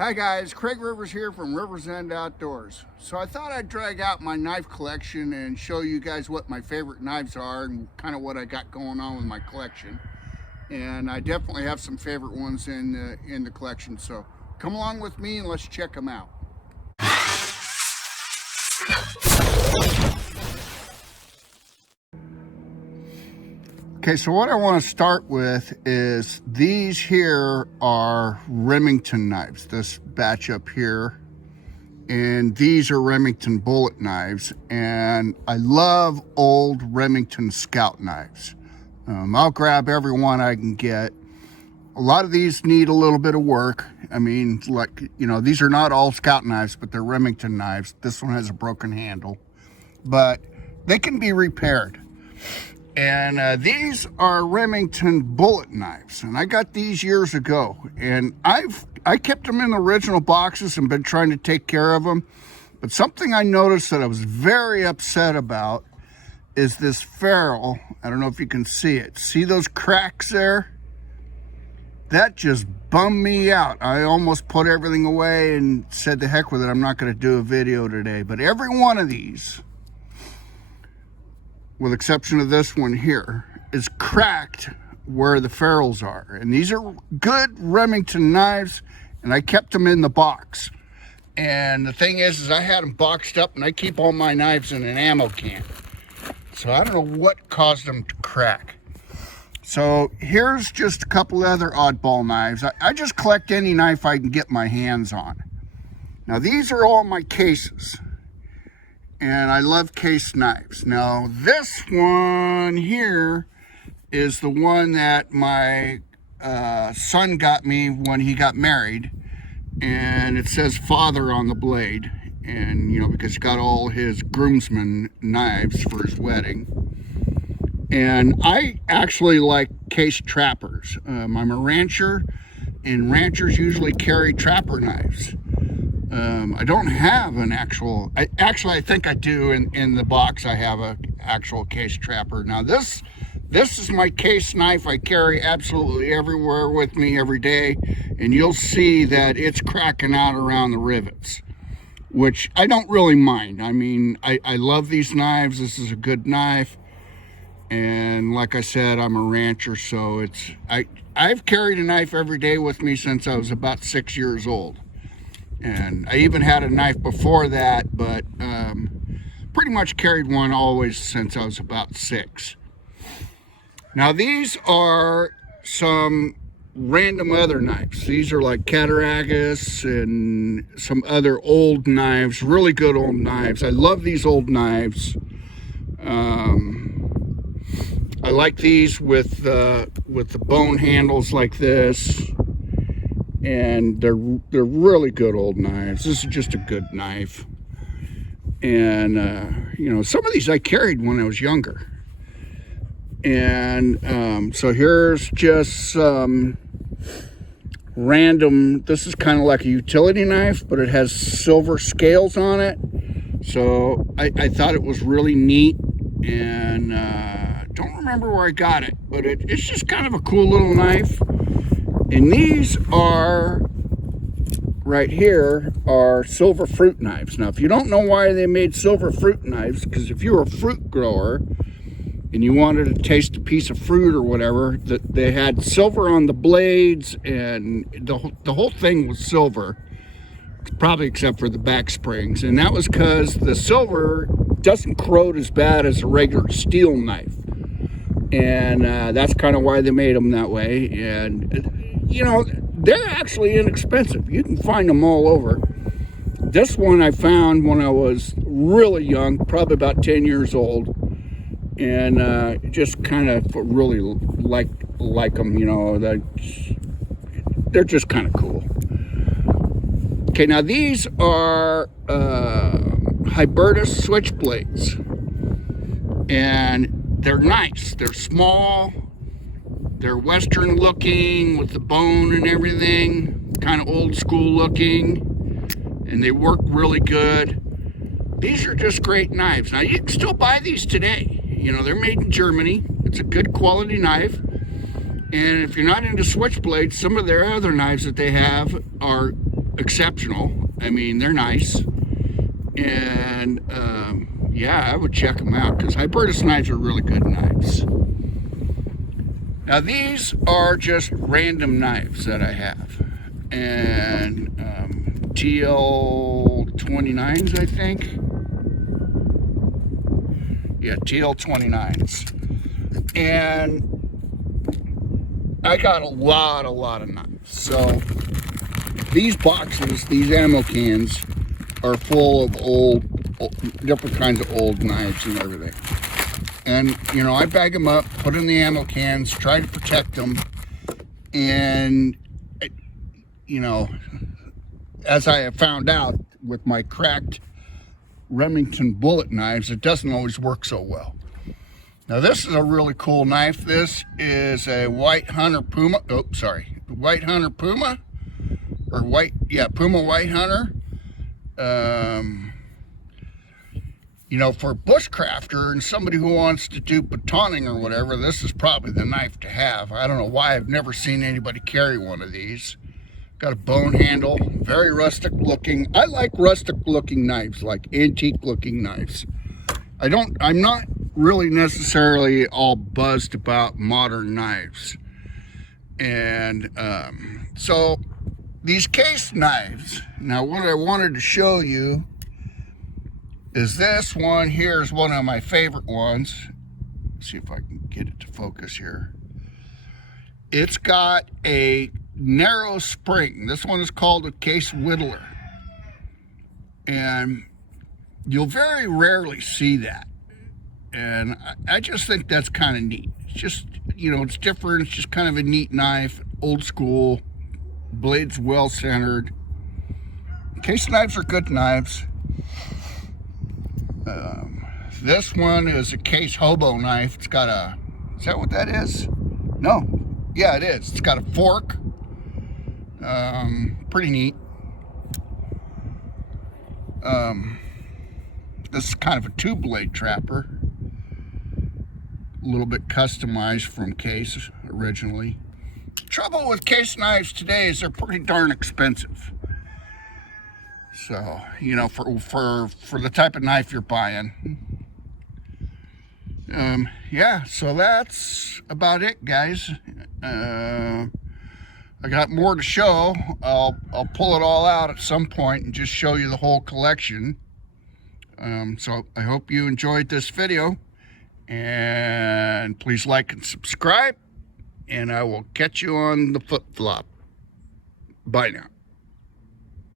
Hi guys, Craig Rivers here from Rivers End Outdoors. So I thought I'd drag out my knife collection and show you guys what my favorite knives are and kind of what I got going on with my collection. And I definitely have some favorite ones in the collection. So come along with me and let's check them out. Okay, so what I want to start with is these here are Remington knives, this batch up here. And these are Remington bullet knives. And I love old Remington Scout knives. I'll grab every one I can get. A lot of these need a little bit of work. I mean, like, you know, these are not all Scout knives, but they're Remington knives. This one has a broken handle, but they can be repaired. And these are Remington bullet knives, and I got these years ago, and I kept them in the original boxes and been trying to take care of them. But something I noticed that I was very upset about is this ferrule. I don't know if you can see it. See those cracks there? That just bummed me out. I almost put everything away and said, the heck with it, I'm not going to do a video today. But every one of these, with exception of this one here, is cracked where the ferrules are. And these are good Remington knives, and I kept them in the box. And the thing is I had them boxed up, and I keep all my knives in an ammo can. So I don't know what caused them to crack. So here's just a couple other oddball knives. I just collect any knife I can get my hands on. Now these are all my cases. And I love case knives. Now this one here is the one that my son got me when he got married, and it says father on the blade, and you know, because he got all his groomsmen knives for his wedding. And I actually like case trappers. I'm a rancher, and ranchers usually carry trapper knives. I don't have an actual, I think I do in the box. I have a actual case trapper. Now this is my case knife I carry absolutely everywhere with me every day, and you'll see that it's cracking out around the rivets, which I don't really mind. I mean, I love these knives. This is a good knife, and like I said, I'm a rancher, so I've carried a knife every day with me since I was about 6 years old. And I even had a knife before that, but pretty much carried one always since I was about 6. Now these are some random other knives. These are like Cataragus and some other old knives, really good old knives. I love these old knives. I like these with the bone handles like this. And they're really good old knives. This is just a good knife. And you know, some of these I carried when I was younger. And so here's just some random, this is kind of like a utility knife, but it has silver scales on it. So I thought it was really neat, and don't remember where I got it, but it's just kind of a cool little knife. And these are, right here, are silver fruit knives. Now, if you don't know why they made silver fruit knives, because if you were a fruit grower and you wanted to taste a piece of fruit or whatever, they had silver on the blades, and the whole thing was silver, probably except for the back springs. And that was because the silver doesn't corrode as bad as a regular steel knife. And that's kind of why they made them that way. And you know, they're actually inexpensive. You can find them all over. This one I found when I was really young, probably about 10 years old, and just kind of really like them. You know, they're just kind of cool. Okay, now these are Hybertus switchblades, and they're nice. They're small. They're Western looking with the bone and everything, kind of old school looking, and they work really good. These are just great knives. Now you can still buy these today. You know, they're made in Germany. It's a good quality knife. And if you're not into switchblades, some of their other knives that they have are exceptional. I mean, they're nice. And yeah, I would check them out because Hypertus knives are really good knives. Now these are just random knives that I have. And TL29s, I think. Yeah, TL29s. And I got a lot of knives. So these boxes, these ammo cans, are full of different kinds of old knives and everything. And, you know, I bag them up, put in the ammo cans, try to protect them. And, you know, as I have found out with my cracked Remington bullet knives, it doesn't always work so well. Now this is a really cool knife. This is a White Hunter Puma. Oh, sorry. White Hunter Puma. Or Puma White Hunter. You know, for a bushcrafter and somebody who wants to do batoning or whatever, this is probably the knife to have. I don't know why I've never seen anybody carry one of these. Got a bone handle, very rustic looking. I like rustic looking knives, like antique looking knives. I'm not really necessarily all buzzed about modern knives. And so these case knives, now what I wanted to show you is this one here is one of my favorite ones. Let's see if I can get it to focus here. It's got a narrow spring. This one is called a case whittler. And you'll very rarely see that. And I just think that's kind of neat. It's just, you know, it's different. It's just kind of a neat knife, old school, blades well centered. Case knives are good knives. This one is a case hobo knife. It's got a, is that what that is? No. Yeah, it is. It's got a fork. Pretty neat. This is kind of a two blade trapper. A little bit customized from Case originally. Trouble with case knives today is they're pretty darn expensive. So, you know, for the type of knife you're buying. Yeah, so that's about it, guys. I got more to show. I'll pull it all out at some point and just show you the whole collection. So I hope you enjoyed this video, and please like and subscribe, and I will catch you on the flip-flop. Bye now.